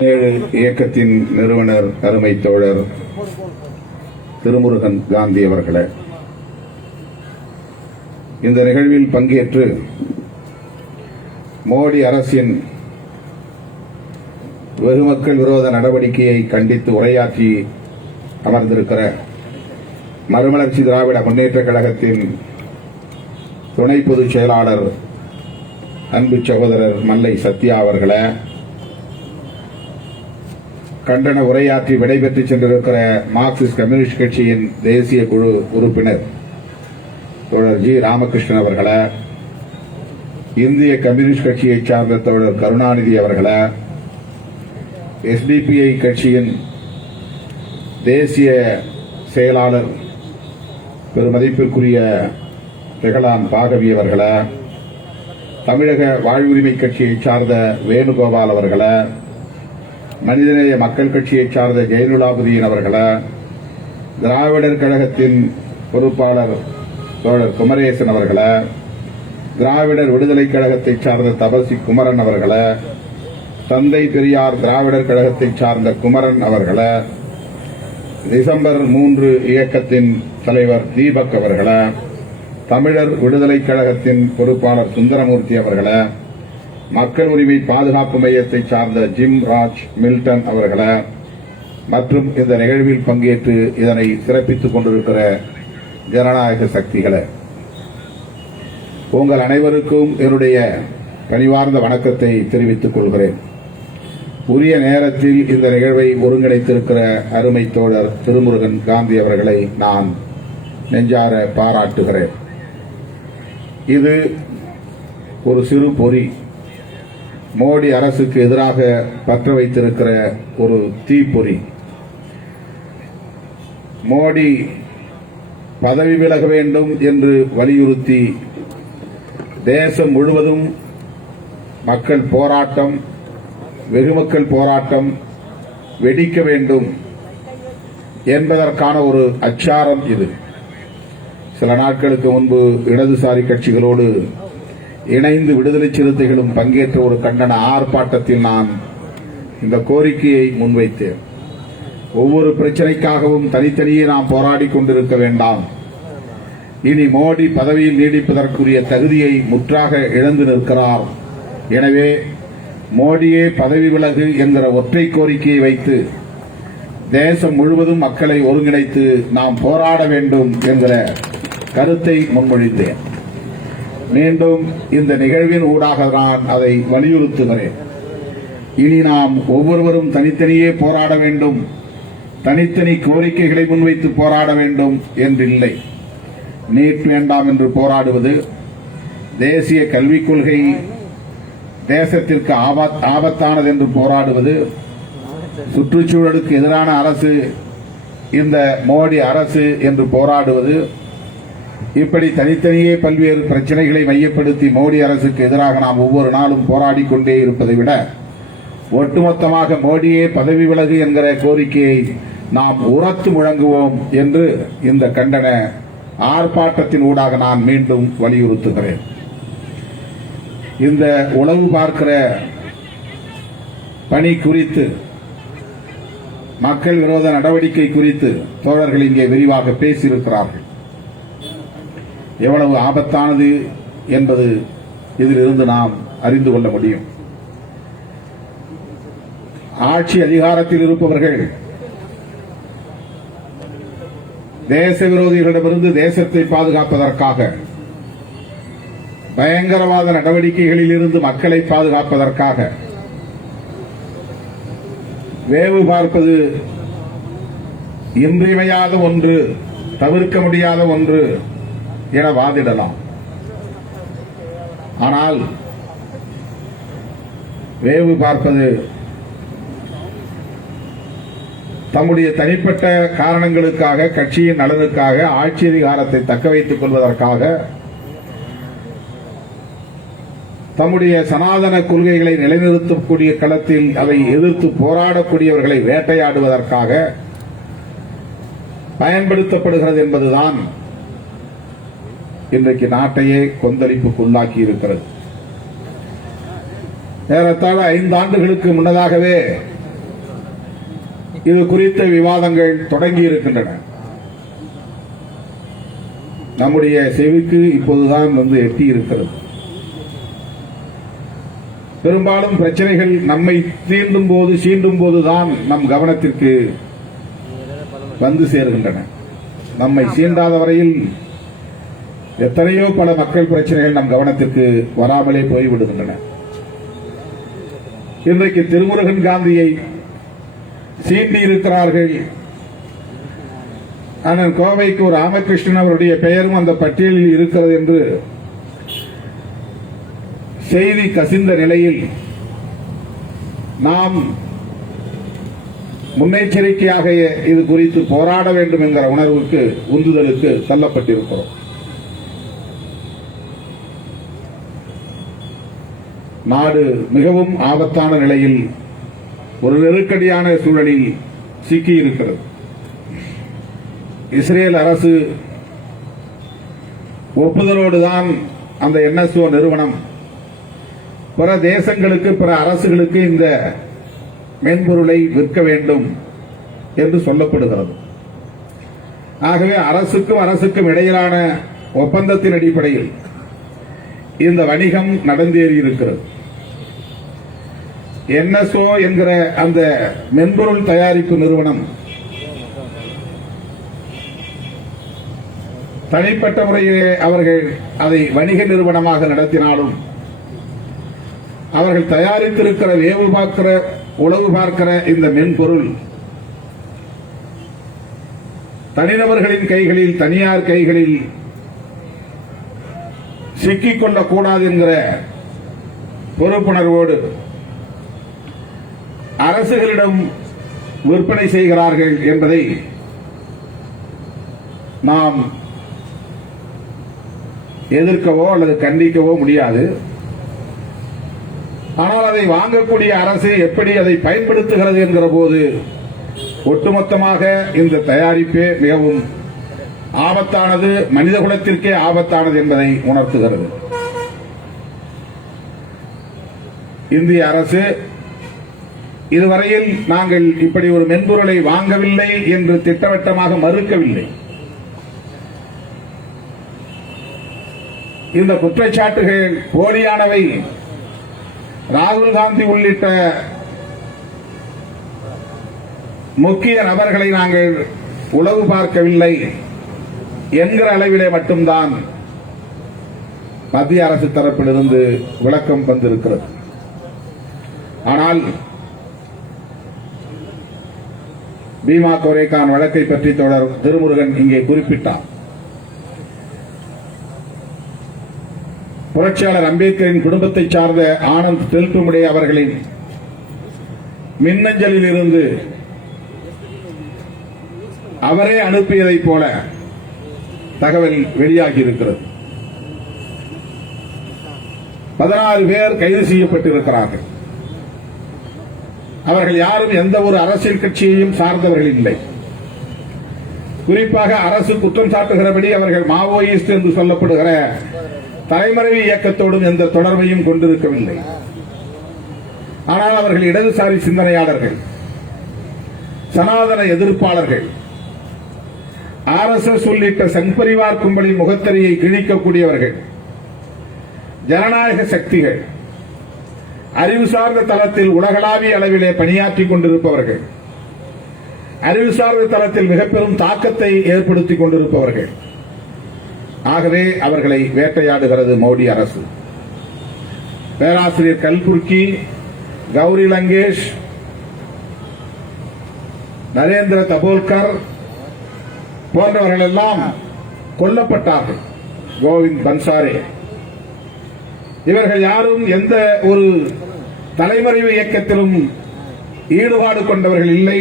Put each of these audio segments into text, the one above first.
இயக்கத்தின் நிறுவனர் அருமை தோழர் திருமுருகன் காந்தி அவர்களே, இந்த நிகழ்வில் பங்கேற்று மோடி அரசின் வெகுமக்கள் விரோத நடவடிக்கையை கண்டித்து உரையாற்றி அமர்ந்திருக்கிற மறுமலர்ச்சி திராவிட முன்னேற்ற கழகத்தின் துணை பொதுச் செயலாளர் அன்பு சகோதரர் மல்லை சத்யா அவர்களே, கண்டன உரையாற்றி விடைபெற்று சென்றிருக்கிற மார்க்சிஸ்ட் கம்யூனிஸ்ட் கட்சியின் தேசிய குழு உறுப்பினர் தோழர் ஜி ராமகிருஷ்ணன் அவர்களே, இந்திய கம்யூனிஸ்ட் கட்சியைச் சார்ந்த தோழர் கருணாநிதி அவர்களே, எஸ்டிபிஐ கட்சியின் தேசிய செயலாளர் பெருமதிப்பிற்குரிய பிரகலாந்த் பாகவி அவர்களே, தமிழக வாழ்வுரிமை கட்சியைச் சார்ந்த வேணுகோபால் அவர்களே, மனிதநேய மக்கள் கட்சியைச் சார்ந்த ஜெயலலிதாபதியின் அவர்களே, திராவிடர் கழகத்தின் பொறுப்பாளர் தோழர் குமரேசன் அவர்களே, திராவிடர் விடுதலைக் கழகத்தைச் சார்ந்த தபசி குமரன் அவர்களே, தந்தை பெரியார் திராவிடர் கழகத்தைச் சார்ந்த குமரன் அவர்களே, டிசம்பர் 3 இயக்கத்தின் தலைவர் தீபக் அவர்களே, தமிழர் விடுதலைக் கழகத்தின் பொறுப்பாளர் சுந்தரமூர்த்தி அவர்களே, மக்கள் உரிமை பாதுகாப்பு மையத்தைச் சார்ந்த ஜிம் ராஜ் மில்டன் அவர்களே, மற்றும் இந்த நிகழ்வில் பங்கேற்று இதனை சிறப்பித்துக் கொண்டிருக்கிற ஜனநாயக சக்திகளே, உங்கள் அனைவருக்கும் என்னுடைய பணிவார்ந்த வணக்கத்தை தெரிவித்துக் கொள்கிறேன். உரிய நேரத்தில் இந்த நிகழ்வை ஒருங்கிணைத்திருக்கிற அருமை தோழர் திருமுருகன் காந்தி அவர்களை நான் நெஞ்சார பாராட்டுகிறேன். இது ஒரு சிறு பொறி, மோடி அரசுக்கு எதிராக பற்ற வைத்திருக்கிற ஒரு தீப்பொறி. மோடி பதவி விலக வேண்டும் என்று வலியுறுத்தி தேசம் முழுவதும் மக்கள் போராட்டம், வெகுமக்கள் போராட்டம் வெடிக்க வேண்டும் என்பதற்கான ஒரு அச்சாரம் இது. சில நாட்களுக்கு முன்பு இடதுசாரி கட்சிகளோடு இணைந்து விடுதலை சிறுத்தைகளும் பங்கேற்ற ஒரு கண்டன ஆர்ப்பாட்டத்தில் நான் இந்த கோரிக்கையை முன்வைத்தேன். ஒவ்வொரு பிரச்சனைக்காகவும் தனித்தனியே நாம் போராடிக் கொண்டிருக்க வேண்டாம். இனி மோடி பதவியில் நீடிப்பதற்குரிய தகுதியை முற்றாக இழந்து நிற்கிறார். எனவே மோடியே பதவி விலகு என்கிற ஒற்றை கோரிக்கையை வைத்து தேசம் முழுவதும் மக்களை ஒருங்கிணைத்து நாம் போராட வேண்டும் என்கிற கருத்தை முன்மொழிந்தேன். மீண்டும் இந்த நிகழ்வின் ஊடாக நான் அதை வலியுறுத்துகிறேன். இனி நாம் ஒவ்வொருவரும் தனித்தனியே போராட வேண்டும், தனித்தனி கோரிக்கைகளை முன்வைத்து போராட வேண்டும் என்றில்லை. நீட் வேண்டாம் என்று போராடுவது, தேசிய கல்விக் கொள்கை தேசத்திற்கு ஆபத்தானது என்று போராடுவது, சுற்றுச்சூழலுக்கு எதிரான அரசு இந்த மோடி அரசு என்று போராடுவது, இப்படி தனித்தனியே பல்வேறு பிரச்சனைகளை மையப்படுத்தி மோடி அரசுக்கு எதிராக நாம் ஒவ்வொரு நாளும் போராடிக் கொண்டே இருப்பதை விட ஒட்டுமொத்தமாக மோடியே பதவி விலகு என்கிற கோரிக்கையை நாம் உரத்து முழங்குவோம் என்று இந்த கண்டன ஆர்ப்பாட்டத்தின் ஊடாக நான் மீண்டும் வலியுறுத்துகிறேன். இந்த உளவு பார்க்கிற பணி குறித்து, மக்கள் விரோத நடவடிக்கை குறித்து தோழர்கள் இங்கே விரிவாக பேசியிருக்கிறார்கள். எவ்வளவு ஆபத்தானது என்பது இதிலிருந்து நாம் அறிந்து கொள்ள முடியும். ஆட்சி அதிகாரத்தில் இருப்பவர்கள் தேச விரோதிகளிடமிருந்து தேசத்தை பாதுகாப்பதற்காக, பயங்கரவாத நடவடிக்கைகளில் இருந்து மக்களை பாதுகாப்பதற்காக வேவு பார்ப்பது இன்றியமையாத ஒன்று, தவிர்க்க முடியாத ஒன்று என வாதிடலாம். ஆனால் வேவு பார்ப்பது தம்முடைய தனிப்பட்ட காரணங்களுக்காக, கட்சியின் நலனுக்காக, ஆட்சி அதிகாரத்தை தக்க வைத்துக் கொள்வதற்காக, தம்முடைய சனாதன கொள்கைகளை நிலைநிறுத்தக்கூடிய களத்தில் அதை எதிர்த்து போராடக்கூடியவர்களை வேட்டையாடுவதற்காக பயன்படுத்தப்படுகிறது என்பதுதான் இன்றைக்கு நாட்டையே கொந்தளிப்புக்குள்ளாக்கி இருக்கிறது. ஏறத்தாழ 5 ஆண்டுகளுக்கு முன்னதாகவே இது குறித்த விவாதங்கள் தொடங்கி இருக்கின்றன. நம்முடைய செவிக்கு இப்போதுதான் எட்டி இருக்கிறது. பெரும்பாலும் பிரச்சனைகள் நம்மை சீண்டும் போதுதான் நம் கவனத்திற்கு வந்து சேருகின்றன. நம்மை சீண்டாத வரையில் எத்தனையோ பல மக்கள் பிரச்சனைகள் நம் கவனத்திற்கு வராமலே போய்விடுகின்றன. இன்றைக்கு திருமுருகன் காந்தியை சீண்டி இருக்கிறார்கள். அண்ணன் கோவைக்கு ஒரு ராமகிருஷ்ணன் அவருடைய பெயரும் அந்த பட்டியலில் இருக்கிறது என்று செய்தி கசிந்த நிலையில் நாம் முன்னெச்சரிக்கையாக இது குறித்து போராட வேண்டும் என்கிற உணர்வுக்கு உந்துதலுக்கு தள்ளப்பட்டிருக்கிறோம். நாடு மிகவும் ஆபத்தான நிலையில் ஒரு நெருக்கடியான சூழலில் சிக்கியிருக்கிறது. இஸ்ரேல் அரசு ஒப்புதலோடுதான் அந்த NSO நிறுவனம் பிற தேசங்களுக்கு, பிற அரசுகளுக்கு இந்த மென்பொருளை விற்க வேண்டும் என்று சொல்லப்படுகிறது. ஆகவே அரசுக்கும் இடையிலான ஒப்பந்தத்தின் அடிப்படையில் இந்த வணிகம் நடந்தேறியிருக்கிறது. NSO என்கிற அந்த மென்பொருள் தயாரிப்பு நிறுவனம் தனிப்பட்ட முறையிலே அவர்கள் அதை வணிக நிறுவனமாக நடத்தினாலும் அவர்கள் தயாரித்திருக்கிற உளவு பார்க்கிற இந்த மென்பொருள் தனிநபர்களின் கைகளில், தனியார் கைகளில் சிக்கிக் கொள்ளக்கூடாது என்கிற பொறுப்புணர்வோடு அரசுகளிடம் விற்பனை செய்கிறார்கள் என்பதை நாம் எதிர்க்கவோ அல்லது கண்டிக்கவோ முடியாது. ஆனால் அதை வாங்கக்கூடிய அரசு எப்படி அதை பயன்படுத்துகிறது என்கிற போது ஒட்டுமொத்தமாக இந்த தயாரிப்பே மிகவும் ஆபத்தானது, மனிதகுலத்திற்கே ஆபத்தானது என்பதை உணர்த்துகிறது. இந்திய அரசு இதுவரையில் நாங்கள் இப்படி ஒரு மென்பொருளை வாங்கவில்லை என்று திட்டவட்டமாக மறுக்கவில்லை. இந்த குற்றச்சாட்டுகள் போலியானவை, ராகுல் காந்தி உள்ளிட்ட முக்கிய நபர்களை நாங்கள் உளவு பார்க்கவில்லை என்கிற அளவிலே மட்டும்தான் மத்திய அரசு தரப்பிலிருந்து விளக்கம் வந்திருக்கிறது. ஆனால் பீமா கோரேகான் வழக்கை பற்றி தொடர் திருமுருகன் இங்கே குறிப்பிட்டார். புரட்சியாளர் அம்பேத்கரின் குடும்பத்தை சார்ந்த ஆனந்த் தெல்துமுடே அவர்களின் மின்னஞ்சலில் இருந்து அவரே அனுப்பியதைப் போல தகவல் வெளியாகி இருக்கிறது. 16 பேர் கைது செய்யப்பட்டிருக்கிறார்கள். அவர்கள் யாரும் எந்த ஒரு அரசியல் கட்சியையும் சார்ந்தவர்கள் இல்லை. குறிப்பாக அரசு குற்றம் சாட்டுகிறபடி அவர்கள் மாவோயிஸ்ட் என்று சொல்லப்படுகிற தலைமறைவு இயக்கத்தோடும் எந்த தொடர்பையும் கொண்டிருக்கவில்லை. ஆனால் அவர்கள் இடதுசாரி சிந்தனையாளர்கள், சனாதன எதிர்ப்பாளர்கள், RSS உள்ளிட்ட சங்பரிவார் கும்பலின் முகத்தறியை கிழிக்கக்கூடியவர்கள், ஜனநாயக சக்திகள், அறிவு சார்ந்த தளத்தில் உலகளாவிய அளவிலே பணியாற்றிக் கொண்டிருப்பவர்கள், அறிவு சார்ந்த தளத்தில் மிக பெரும் தாக்கத்தை ஏற்படுத்திக் கொண்டிருப்பவர்கள். ஆகவே அவர்களை வேட்டையாடுகிறது மோடி அரசு. பேராசிரியர் கல்புர்கி, கௌரி லங்கேஷ், நரேந்திர தபோல்கர் போன்றவர்கள் எல்லாம் கொல்லப்பட்டார்கள். கோவிந்த் பன்சாரே இவர்கள் யாரும் எந்த ஒரு தலைமறைவு இயக்கத்திலும் ஈடுபாடு கொண்டவர்கள் இல்லை,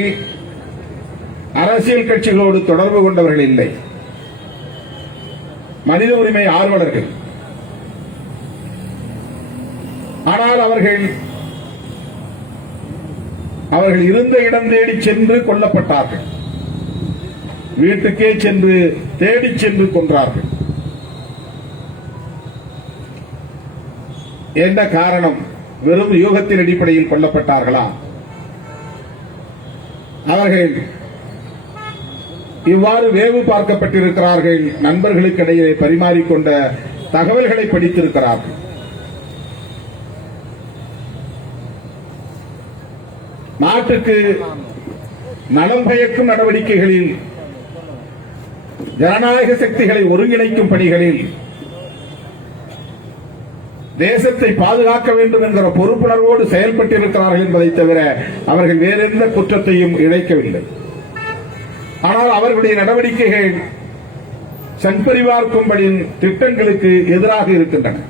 அரசியல் கட்சிகளோடு தொடர்பு கொண்டவர்கள் இல்லை, மனித உரிமை ஆர்வலர்கள். ஆனால் அவர்கள் இருந்த இடம் தேடி சென்று கொல்லப்பட்டார்கள். வீட்டுக்கே சென்று தேடிச் சென்று கொன்றார்கள். என்ன காரணம்? வெறும் யூகத்தின் அடிப்படையில் கொல்லப்பட்டார்களா? அவர்கள் இவ்வாறு வேவு பார்க்கப்பட்டிருக்கிறார்கள். நண்பர்களுக்கிடையே பரிமாறிக்கொண்ட தகவல்களை படித்திருக்கிறார்கள். நாட்டுக்கு நலம் பயக்கும் நடவடிக்கைகளில், ஜனநாயக சக்திகளை ஒருங்கிணைக்கும் பணிகளில், தேசத்தை பாதுகாக்க வேண்டும் என்கிற பொறுப்புணர்வோடு செயல்பட்டிருக்கிறார்கள் என்பதை தவிர அவர்கள் வேறெந்த குற்றத்தையும் இழைக்கவில்லை. ஆனால் அவர்களுடைய நடவடிக்கைகள் சங் பரிவார் கும்பலின் திட்டங்களுக்கு எதிராக இருக்கின்றன.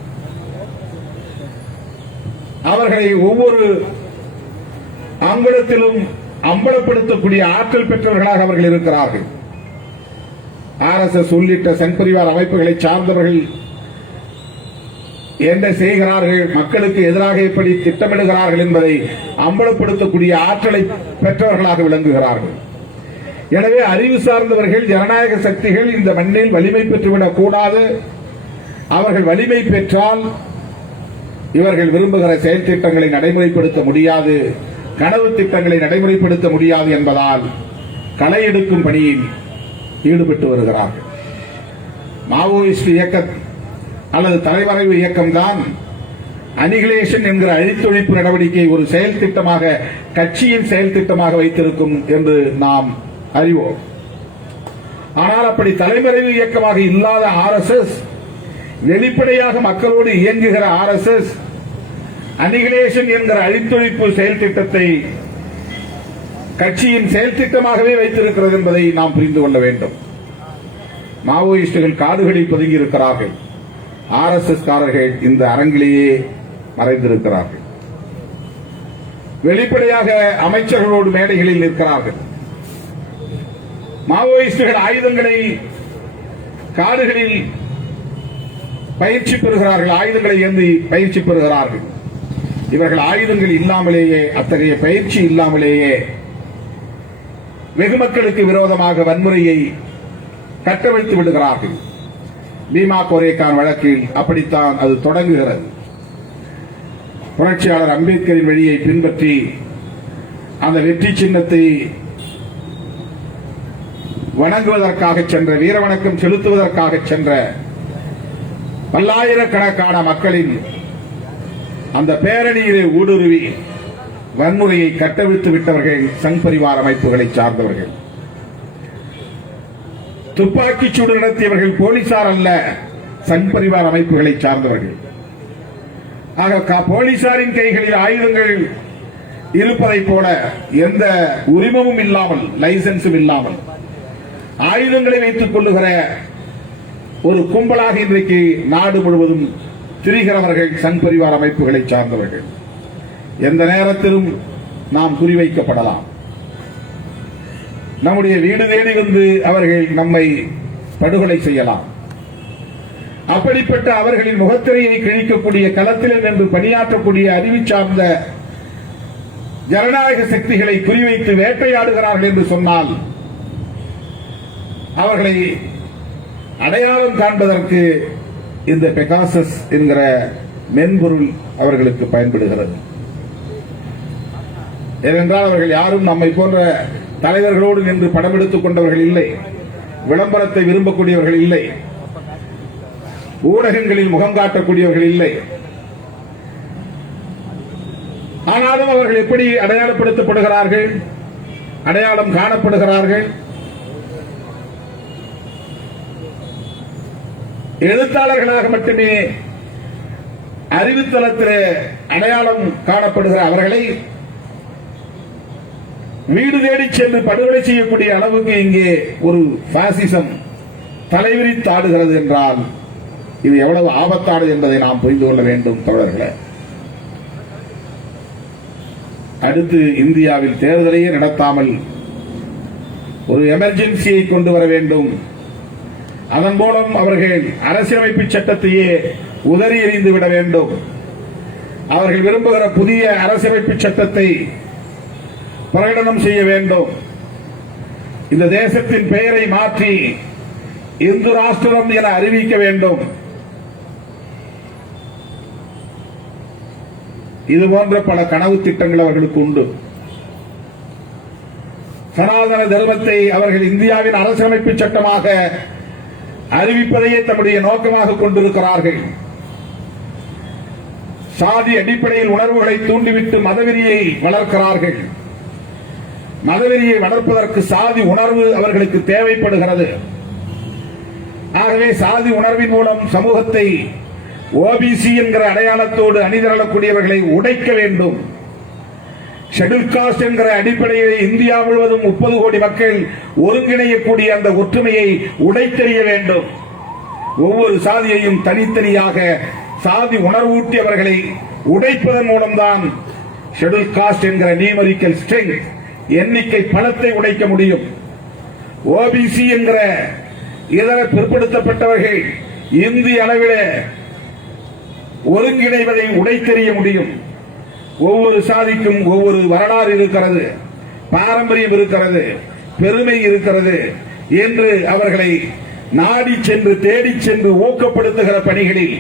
அவர்களை ஒவ்வொரு அங்குலத்திலும் அம்பலப்படுத்தக்கூடிய ஆற்றல் பெற்றவர்களாக அவர்கள் இருக்கிறார்கள். RSS உள்ளிட்ட சங் பரிவார் அமைப்புகளை சார்ந்தவர்கள் என்ன செய்கிறார்கள், மக்களுக்கு எதிராக எப்படி திட்டமிடுகிறார்கள் என்பதை அம்பலப்படுத்தக்கூடிய ஆற்றலை பெற்றவர்களாக விளங்குகிறார்கள். எனவே அறிவு சார்ந்தவர்கள், ஜனநாயக சக்திகள் இந்த மண்ணில் வலிமை பெற்றுவிடக் கூடாது. அவர்கள் வலிமை பெற்றால் இவர்கள் விரும்புகிற செயல் திட்டங்களை நடைமுறைப்படுத்த முடியாது, கனவு திட்டங்களை நடைமுறைப்படுத்த முடியாது என்பதால் களை எடுக்கும் பணியில் ஈடுபட்டு வருகிறார்கள். மாவோயிஸ்ட் இயக்க அல்லது தலைமறைவு இயக்கம்தான் அனிகிலேஷன் என்கிற அழித்தொழிப்பு நடவடிக்கை ஒரு செயல் திட்டமாக, கட்சியின் செயல் திட்டமாக வைத்திருக்கும் என்று நாம் அறிவோம். ஆனால் அப்படி தலைமறைவு இயக்கமாக இல்லாத RSS, வெளிப்படையாக மக்களோடு இயங்குகிற RSS அனிகிலேஷன் என்கிற அழித்தொழிப்பு செயல் திட்டத்தை கட்சியின் செயல் திட்டமாகவே வைத்திருக்கிறது என்பதை நாம் புரிந்து கொள்ள வேண்டும். மாவோயிஸ்டுகள் காதுகளில் பதுங்கி இருக்கிறார்கள். RSS காரர்கள் இந்த அரங்கிலேயே மறைந்திருக்கிறார்கள். வெளிப்படையாக அமைச்சர்களோடு மேடைகளில் நிற்கிறார்கள். மாவோயிஸ்டுகள் ஆயுதங்களை காடுகளில் பயிற்சி பெறுகிறார்கள், ஆயுதங்களை ஏந்தி பயிற்சி பெறுகிறார்கள். இவர்கள் ஆயுதங்கள் இல்லாமலேயே, அத்தகைய பயிற்சி இல்லாமலேயே வெகு மக்களுக்கு விரோதமாக வன்முறையை கட்டவிழ்த்து விடுகிறார்கள். பீமா கோரேகான் வழக்கில் அப்படித்தான் அது தொடங்குகிறது. புரட்சியாளர் அம்பேத்கரின் வழியை பின்பற்றி அந்த வெற்றி சின்னத்தை வணங்குவதற்காக சென்ற, வீரவணக்கம் செலுத்துவதற்காக சென்ற பல்லாயிரக்கணக்கான மக்களின் அந்த பேரணியிலே ஊடுருவி வன்முறையை கட்டவிழ்த்து விட்டவர்கள் சங் பரிவார் அமைப்புகளை சார்ந்தவர்கள். துப்பாக்கிச்சூடு நடத்தியவர்கள் போலீசார் அல்ல, சங் பரிவார் அமைப்புகளை சார்ந்தவர்கள். ஆக போலீசாரின் கைகளில் ஆயுதங்கள் இருப்பதைப் போல எந்த உரிமமும் இல்லாமல், லைசன்ஸும் இல்லாமல் ஆயுதங்களை வைத்துக் கொள்ளுகிற ஒரு கும்பலாக இன்றைக்கு நாடு முழுவதும் திரிகிறவர்கள் சங் பரிவார் அமைப்புகளை சார்ந்தவர்கள். எந்த நேரத்திலும் நாம் குறிவைக்கப்படலாம். நம்முடைய வீடு தேடி வந்து அவர்கள் நம்மை படுகொலை செய்யலாம். அப்படிப்பட்ட அவர்களின் முகத்திரையை கிழிக்கக்கூடிய, களத்தில் நின்று பணியாற்றக்கூடிய அறிவு சார்ந்த ஜனநாயக சக்திகளை குறிவைத்து வேட்டையாடுகிறார்கள் என்று சொன்னால் அவர்களை அடையாளம் காண்பதற்கு இந்த பெகாசஸ் என்கிற மென்பொருள் அவர்களுக்கு பயன்படுகிறது. ஏனென்றால் அவர்கள் யாரும் நம்மை போன்ற தலைவர்களோடு நின்று படம் எடுத்துக் கொண்டவர்கள் இல்லை, விளம்பரத்தை விரும்பக்கூடியவர்கள் இல்லை, ஊடகங்களில் முகம் காட்டக்கூடியவர்கள் இல்லை. ஆனாலும் அவர்கள் எப்படி அடையாளப்படுத்தப்படுகிறார்கள், அடையாளம் காணப்படுகிறார்கள்? எழுத்தாளர்களாக மட்டுமே அறிவுத்தளத்தில் அடையாளம் காணப்படுகிற அவர்களை வீடு தேடி சென்று படுகொலை செய்யக்கூடிய அளவுக்கு இங்கே ஒரு பாசிசம் தலைவிரித்தாடுகிறது என்றால் இது எவ்வளவு ஆபத்தானது என்பதை நாம் புரிந்து கொள்ள வேண்டும் தோழர்களே. அடுத்து இந்தியாவில் தேர்தலையே நடத்தாமல் ஒரு எமர்ஜென்சியை கொண்டு வர வேண்டும். அதன் மூலம் அவர்கள் அரசியலமைப்பு சட்டத்தையே உதறி எறிந்து விட வேண்டும். அவர்கள் விரும்புகிற புதிய அரசியலமைப்பு சட்டத்தை பிரகடனம் செய்ய வேண்டும். இந்த தேசத்தின் பெயரை மாற்றி இந்து ராஷ்டிரம் என அறிவிக்க வேண்டும். இதுபோன்ற பல கனவு திட்டங்கள் அவர்களுக்கு உண்டு. சனாதன தர்மத்தை அவர்கள் இந்தியாவின் அரசியலமைப்பு சட்டமாக அறிவிப்பதையே தம்முடைய நோக்கமாக கொண்டிருக்கிறார்கள். சாதி அடிப்படையில் உணர்வுகளை தூண்டிவிட்டு மதவெறியை வளர்க்கிறார்கள். மதவெறியை வளர்ப்பதற்கு சாதி உணர்வு அவர்களுக்கு தேவைப்படுகிறது. ஆகவே சாதி உணர்வின் மூலம் சமூகத்தை ஓபிசி என்கிற அடையாளத்தோடு அணிதிரளக்கூடியவர்களை உடைக்க வேண்டும். ஷெட்யூல் காஸ்ட் என்கிற அடிப்படையில் இந்தியா முழுவதும் 30 கோடி மக்கள் ஒருங்கிணையக்கூடிய அந்த ஒற்றுமையை உடைத்தெறிய வேண்டும். ஒவ்வொரு சாதியையும் தனித்தனியாக சாதி உணர்வூட்டி அவர்களை உடைப்பதன் மூலம்தான் ஷெட்யூல் காஸ்ட் என்கிற நியூமெரிக்கல் ஸ்ட்ரெங்த் எண்ணிக்கை பலத்தை உடைக்க முடியும். ஓபிசி என்கிற இதர பிற்படுத்தப்பட்டவர்கள் இந்திய அளவில் ஒருங்கிணைவதை உடைத்தெறிய முடியும். ஒவ்வொரு சாதிக்கும் ஒவ்வொரு வரலாறு இருக்கிறது, பாரம்பரியம் இருக்கிறது, பெருமை இருக்கிறது என்று அவர்களை நாடி சென்று தேடி சென்று ஊக்கப்படுத்துகிற பணிகளில்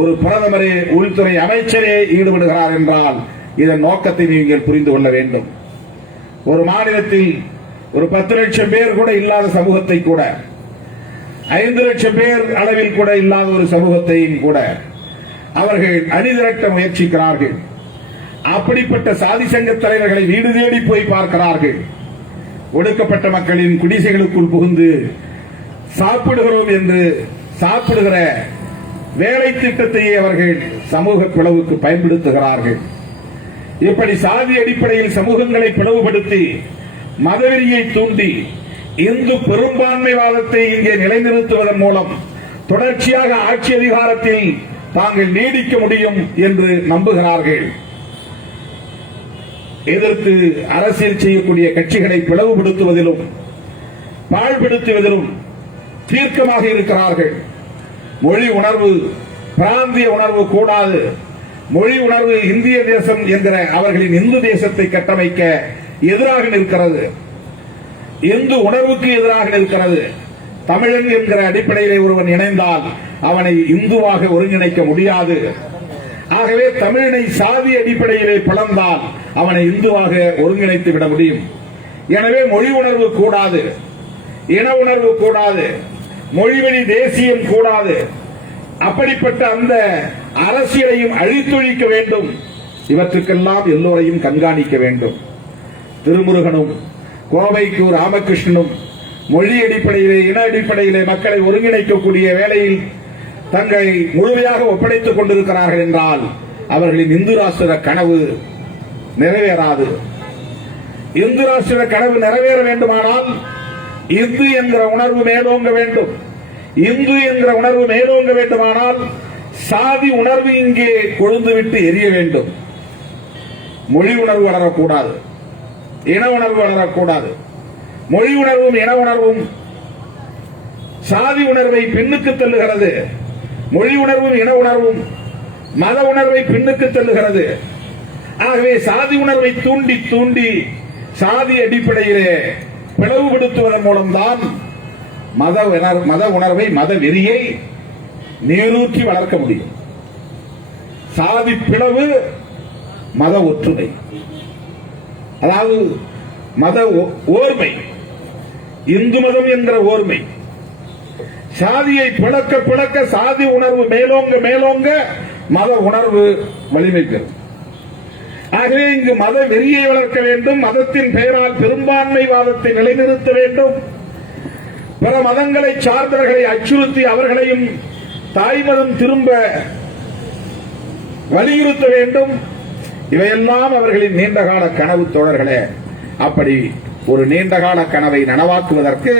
ஒரு பிரதமரே உள்துறை அமைச்சரே ஈடுபடுகிறார் என்றால் இதன் நோக்கத்தை நீங்கள் புரிந்து கொள்ள வேண்டும். ஒரு மாநிலத்தில் ஒரு 10 லட்சம் பேர் கூட இல்லாத சமூகத்தை கூட 5 லட்சம் பேர் அளவில் கூட இல்லாத ஒரு சமூகத்தையும் கூட அவர்கள் அணிதிரட்ட முயற்சிக்கிறார்கள். அப்படிப்பட்ட சாதி சங்க தலைவர்களை வீடு தேடி போய் பார்க்கிறார்கள். ஒடுக்கப்பட்ட மக்களின் குடிசைகளுக்குள் புகுந்து சாப்பிடுகிறோம் என்று சாப்பிடுகிற வேலை திட்டத்தையே அவர்கள் சமூக பிளவுக்கு பயன்படுத்துகிறார்கள். இப்படி சாதி அடிப்படையில் சமூகங்களை பிளவுபடுத்தி மதவெறியை தூண்டி இந்து பெரும்பான்மைவாதத்தை இங்கே நிலைநிறுத்துவதன் மூலம் தொடர்ச்சியாக ஆட்சி அதிகாரத்தில் தாங்கள் நீடிக்க முடியும் என்று நம்புகிறார்கள். எதிர்த்து அரசியல் செய்யக்கூடிய கட்சிகளை பிளவுபடுத்துவதிலும் பாழ்படுத்துவதிலும் தீர்க்கமாக இருக்கிறார்கள். மொழி உணர்வு, பிராந்திய உணர்வு கூடாது. மொழி உணர்வு இந்திய தேசம் என்கிற அவர்களின் இந்து தேசத்தை கட்டமைக்க எதிராக நிற்கிறது. இந்து உணர்வுக்கு எதிராக நிற்கிறது. தமிழன் என்கிற அடிப்படையிலே ஒருவன் இணைந்தால் அவனை இந்துவாக ஒருங்கிணைக்க முடியாது. ஆகவே தமிழனை சாதி அடிப்படையிலே பிளந்தால் அவனை இந்துவாக ஒருங்கிணைத்து விட முடியும். எனவே மொழி உணர்வு கூடாது, இன உணர்வு கூடாது, மொழிவழி தேசியம் கூடாது. அப்படிப்பட்ட அந்த அரசியலையும் அழித்தொழிக்க வேண்டும். இவற்றுக்கெல்லாம் எல்லோரையும் கண்காணிக்க வேண்டும். திருமுருகனும் கோவைக்கு ராமகிருஷ்ணனும் மொழி அடிப்படையிலே இன அடிப்படையிலே மக்களை ஒருங்கிணைக்கக்கூடிய வேளையில் தங்களை முழுமையாக ஒப்படைத்துக் கொண்டிருக்கிறார்கள் என்றால் அவர்களின் இந்து ராஷ்டிர கனவு நிறைவேறாது. இந்து ராஷ்டிர கனவு நிறைவேற வேண்டுமானால் இந்து என்கிற உணர்வு மேலோங்க வேண்டும். இந்து என்கிற உணர்வு மேலோங்க வேண்டுமானால் சாதி உணர்வு இங்கே கொழுந்துவிட்டு எரிய வேண்டும். மொழி உணர்வு வளரக்கூடாது, இன உணர்வு வளரக்கூடாது. மொழி உணர்வும் இன உணர்வும் சாதி உணர்வை பின்னுக்கு தள்ளுகிறது. மொழி உணர்வும் இன உணர்வும் மத உணர்வை பின்னுக்கு தள்ளுகிறது. ஆகவே சாதி உணர்வை தூண்டி தூண்டி சாதி அடிப்படையிலே பிளவுபடுத்துவதன் மூலம்தான் மத உணர்வை, மத வெறியை நீரூற்றி வளர்க்க முடியும். சாதி பிளவு மத ஒற்றுமை, அதாவது மத ஓர்மை, இந்து மதம் என்கிற ஓர்மை. சாதியை பிளக்க பிளக்க சாதி உணர்வு மேலோங்க மேலோங்க மத உணர்வு வலிமை பெறும். ஆகவே இங்கு மத வெறியை வளர்க்க வேண்டும். மதத்தின் பெயரால் பெரும்பான்மைவாதத்தை நிலைநிறுத்த வேண்டும். பிற மதங்களை சார்ந்தவர்களை அச்சுறுத்தி அவர்களையும் தாய் மதம் திரும்ப வலியுறுத்த வேண்டும். இவையெல்லாம் அவர்களின் நீண்டகால கனவு தோழர்களே. அப்படி ஒரு நீண்டகால கனவை நனவாக்குவதற்கு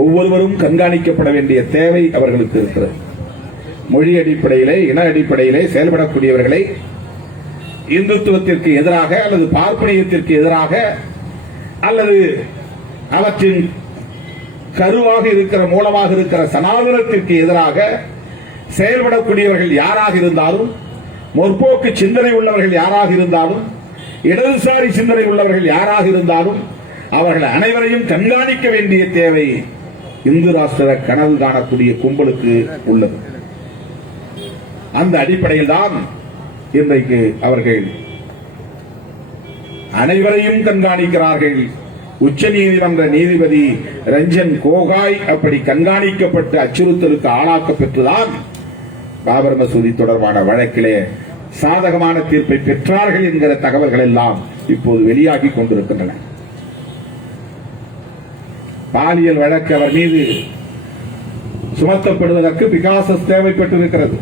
ஒவ்வொருவரும் கண்காணிக்கப்பட வேண்டிய தேவை அவர்களுக்கு இருக்கிறது. மொழி அடிப்படையிலே, இன அடிப்படையிலே செயல்படக்கூடியவர்களை இந்துத்துவத்திற்கு எதிராக அல்லது பார்ப்பனியத்திற்கு எதிராக அல்லது அவற்றின் கருவாக இருக்கிற மூலமாக இருக்கிற சனாதனத்திற்கு எதிராக செயல்படக்கூடியவர்கள் யாராக இருந்தாலும், முற்போக்கு சிந்தனை உள்ளவர்கள் யாராக இருந்தாலும், இடதுசாரி சிந்தனை உள்ளவர்கள் யாராக இருந்தாலும் அவர்கள் அனைவரையும் கண்காணிக்க வேண்டிய தேவை இந்து ராஷ்டிர கனவு காணக்கூடிய கும்பலுக்கு உள்ளது. அந்த அடிப்படையில் தான் இன்றைக்கு அவர்கள் அனைவரையும் கண்காணிக்கிறார்கள். உச்சநீதிமன்ற நீதிபதி ரஞ்சன் கோகாய் அப்படி கண்காணிக்கப்பட்டு அச்சுறுத்தலுக்கு ஆளாக்க பெற்றுதான் பாபர் மசூதி தொடர்பான வழக்கிலே சாதகமான தீர்ப்பை பெற்றார்கள் என்கிற தகவல்கள் எல்லாம் இப்போது வெளியாகி கொண்டிருக்கின்றன. பாலியல் வழக்கு அவர் மீது சுமத்தப்படுவதற்கு பிகாசஸ் தேவைப்பட்டிருக்கிறது.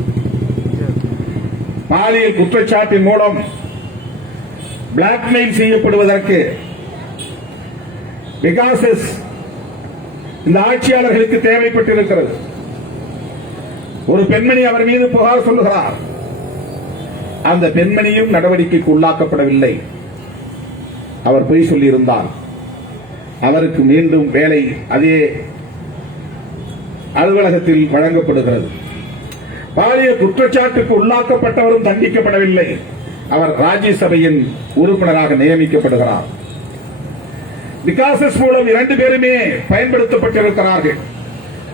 பாலியல் குற்றச்சாட்டின் மூலம் பிளாக்மெயில் செய்யப்படுவதற்கு பிகாசஸ் இந்த ஆட்சியாளர்களுக்கு தேவைப்பட்டிருக்கிறது. ஒரு பெண்மணி அவர் மீது புகார் சொல்லுகிறார். அந்த பெண்மணியும் நடவடிக்கைக்கு உள்ளாக்கப்படவில்லை. அவர் பொய் சொல்லியிருந்தார். அவருக்கு மீண்டும் வேலை அதே அலுவலகத்தில் வழங்கப்படுகிறது. பாலியல் குற்றச்சாட்டுக்கு உள்ளாக்கப்பட்டவரும் தண்டிக்கப்படவில்லை. அவர் ராஜ்யசபையின் உறுப்பினராக நியமிக்கப்படுகிறார். பிகாசஸ் மூலம் 2 பேருமே பயன்படுத்தப்பட்டிருக்கிறார்கள்.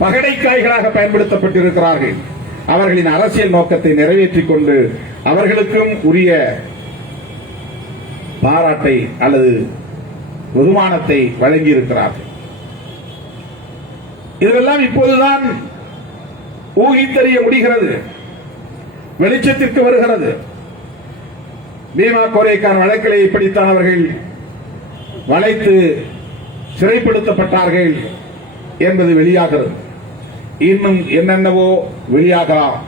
பகடைக்காய்களாக பயன்படுத்தப்பட்டிருக்கிறார்கள். அவர்களின் அரசியல் நோக்கத்தை நிறைவேற்றிக் கொண்டு அவர்களுக்கும் உரிய பாராட்டை அல்லது வெகுமானத்தை வழங்கியிருக்கிறார்கள். இதெல்லாம் இப்போதுதான் ஊகித்தறிய முடிகிறது, வெளிச்சத்திற்கு வருகிறது. பீமா கோரேக்கான வழக்கிலே இப்படித்தான் அவர்கள் வளைத்து சிறைப்படுத்தப்பட்டார்கள் என்பது வெளியாகிறது. இன்னும் என்னென்னவோ வெளியாகலாம்.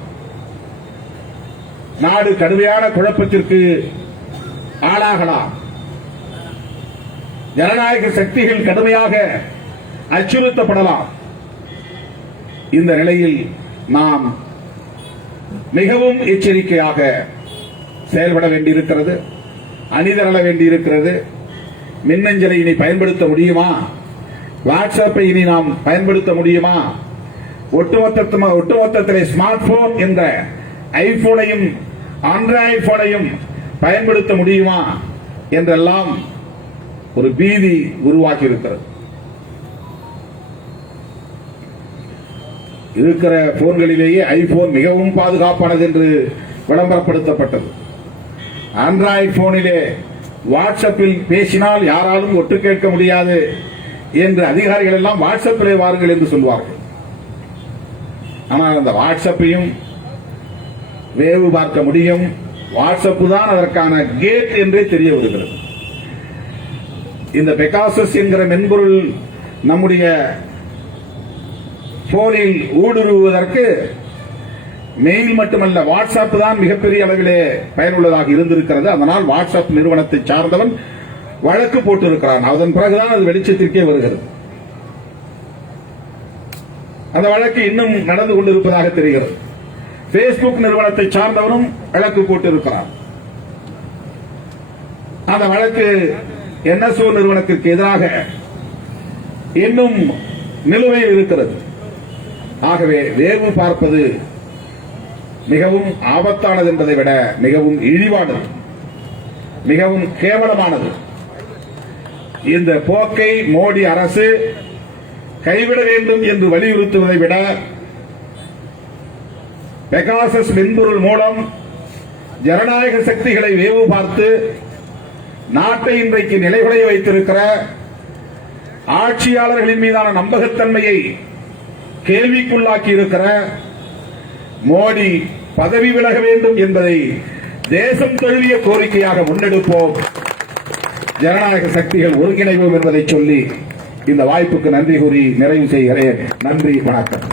நாடு கடுமையான குழப்பத்திற்கு ஆளாகலாம். ஜனநாயக சக்திகள் கடுமையாக அச்சுறுத்தப்படலாம். இந்த நிலையில் நாம் மிகவும் எச்சரிக்கையாக செயல்பட வேண்டியிருக்கிறது, அணிதிரள வேண்டியிருக்கிறது. மின்னஞ்சலை இனி பயன்படுத்த முடியுமா? வாட்ஸ்அப்பை இனி நாம் பயன்படுத்த முடியுமா? ஒட்டுமொத்தத்திலே ஸ்மார்ட் போன் என்ற ஐபோனையும் ஆண்ட்ராய்டு போனையும் பயன்படுத்த முடியுமா என்றெல்லாம் ஒரு பீதி உருவாக்கி இருக்கிறது. இருக்கிற போன்களிலேயே ஐபோன் மிகவும் பாதுகாப்பானது என்று விளம்பரப்படுத்தப்பட்டது. ஆண்ட்ராய்டு போனிலே வாட்ஸ்அப்பில் பேசினால் யாராலும் ஒட்டு கேட்க முடியாது என்று அதிகாரிகள் எல்லாம் வாட்ஸ்அப்பிலே வாருங்கள் என்று சொல்வார்கள். ஆனால் அந்த வாட்ஸ்அப்பையும் வேவு பார்க்க முடியும். வாட்ஸ்அப் தான் அதற்கான கேட் என்றே தெரிய வருகிறது. இந்த பெகாசஸ் என்கிற மென்பொருள் நம்முடைய போனில் ஊடுருவுவதற்கு மெயில் மட்டுமல்ல, வாட்ஸ்அப் தான் மிகப்பெரிய அளவிலே பயனுள்ளதாக இருந்திருக்கிறது. அதனால் வாட்ஸ்அப் நிறுவனத்தை சார்ந்தவன் வழக்கு போட்டிருக்கிறான். அதன் பிறகுதான் அது வெளிச்சத்திற்கே வருகிறது. அந்த வழக்கு இன்னும் நடந்து கொண்டிருப்பதாக தெரிகிறது. பேஸ்புக் நிறுவனத்தை சார்ந்தவனும் வழக்கு போட்டிருக்கிறான். அந்த வழக்கு NSO நிறுவனத்திற்கு எதிராக இன்னும் நிலுவையில் இருக்கிறது. ஆகவே வேவு பார்ப்பது மிகவும் ஆபத்தானது என்பதை விட மிகவும் இழிவானது, மிகவும் கேவலமானது. இந்த போக்கை மோடி அரசு கைவிட வேண்டும் என்று வலியுறுத்துவதை விட பெகாசஸ் மென்பொருள் மூலம் ஜனநாயக சக்திகளை வேவு பார்த்து நாட்டை இன்றைக்கு நிலைகுலைய வைத்திருக்கிற ஆட்சியாளர்களின் மீதான நம்பகத்தன்மையை கேள்விக்குள்ளாக்கி இருக்கிற மோடி பதவி விலக வேண்டும் என்பதை தேசம் தழுவிய கோரிக்கையாக முன்னெடுப்போம். ஜனநாயக சக்திகள் ஒருங்கிணைவோம் என்பதை சொல்லி இந்த வாய்ப்புக்கு நன்றி கூறி நிறைவு செய்கிறேன். நன்றி, வணக்கம்.